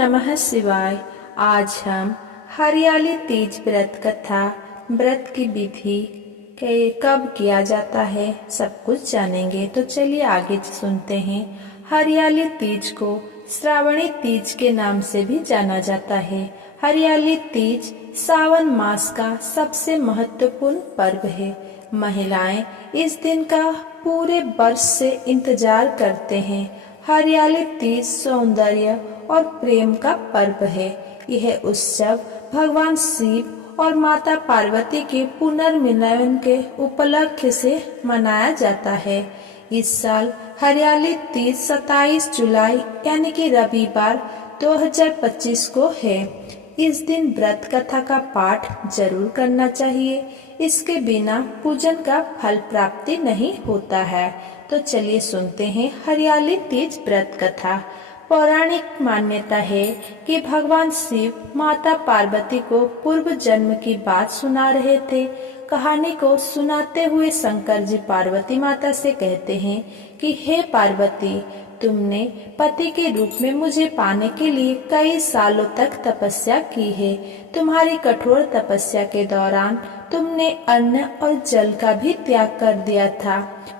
नमः शिवाय। आज हम हरियाली तीज व्रत कथा, व्रत की विधि कब किया जाता है सब कुछ जानेंगे। तो चलिए आगे सुनते हैं। हरियाली तीज को श्रावणी तीज के नाम से भी जाना जाता है। हरियाली तीज सावन मास का सबसे महत्वपूर्ण पर्व है। महिलाएं इस दिन का पूरे वर्ष से इंतजार करते हैं। हरियाली तीज सौंदर्य और प्रेम का पर्व है। यह उत्सव भगवान शिव और माता पार्वती के पुनर्मिलन के उपलक्ष्य से मनाया जाता है। इस साल हरियाली तीज 27 जुलाई यानी कि रविवार 2025 को है। इस दिन व्रत कथा का पाठ जरूर करना चाहिए। इसके बिना पूजन का फल प्राप्ति नहीं होता है। तो चलिए सुनते हैं हरियाली तीज व्रत कथा। पौराणिक मान्यता है कि भगवान शिव माता पार्वती को पूर्व जन्म की बात सुना रहे थे। कहानी को सुनाते हुए शंकर जी पार्वती माता से कहते हैं कि हे पार्वती, तुमने पति के रूप में मुझे पाने के लिए कई सालों तक तपस्या की है। तुम्हारी कठोर तपस्या के दौरान तुमने अन्न और जल का भी त्याग कर दिया था।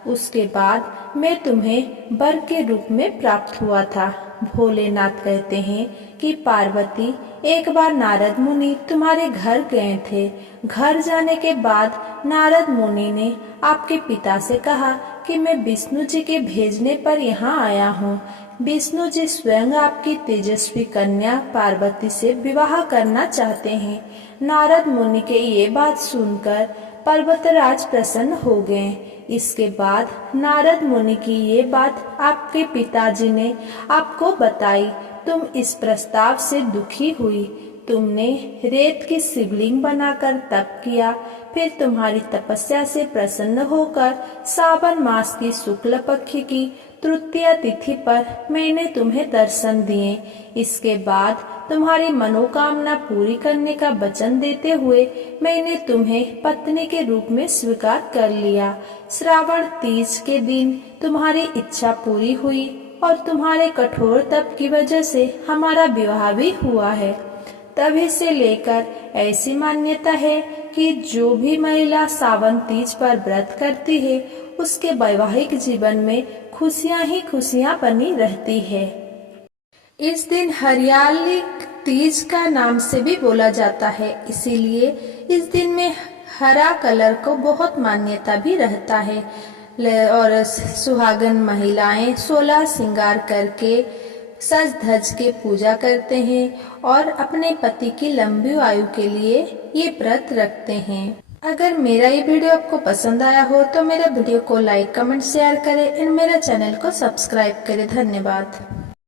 उसके बाद मैं तुम्हें वर के रूप में प्राप्त हुआ था। भोलेनाथ कहते हैं कि पार्वती, एक बार नारद मुनि तुम्हारे घर गए थे। घर जाने के बाद नारद मुनि ने आपके पिता से कहा कि मैं विष्णु जी के भेजने पर यहाँ आया हूँ। विष्णु जी स्वयं आपकी तेजस्वी कन्या पार्वती से विवाह करना चाहते हैं। नारद मुनि के ये बात सुनकर पर्वतराज प्रसन्न हो गए। इसके बाद नारद मुनि की ये बात आपके पिताजी ने आपको बताई। तुम इस प्रस्ताव से दुखी हुई। तुमने रेत की शिवलिंग बनाकर तप किया। फिर तुम्हारी तपस्या से प्रसन्न होकर सावन मास की शुक्ल पक्ष की तृतीया तिथि पर मैंने तुम्हें दर्शन दिए। इसके बाद तुम्हारी मनोकामना पूरी करने का वचन देते हुए मैंने तुम्हें पत्नी के रूप में स्वीकार कर लिया। श्रावण तीज के दिन तुम्हारी इच्छा पूरी हुई और तुम्हारे कठोर तप की वजह से हमारा विवाह भी हुआ है। तभी से लेकर ऐसी मान्यता है कि जो भी महिला सावन तीज पर व्रत करती है उसके वैवाहिक जीवन में खुशियां ही खुशियां बनी रहती है। इस दिन हरियाली तीज का नाम से भी बोला जाता है, इसीलिए इस दिन में हरा कलर को बहुत मान्यता भी रहता है। और सुहागन महिलाएं 16 श्रृंगार करके सज धज के पूजा करते हैं और अपने पति की लंबी आयु के लिए ये व्रत रखते हैं। अगर मेरा ये वीडियो आपको पसंद आया हो तो मेरे वीडियो को लाइक, कमेंट, शेयर करें और मेरे चैनल को सब्सक्राइब करें। धन्यवाद।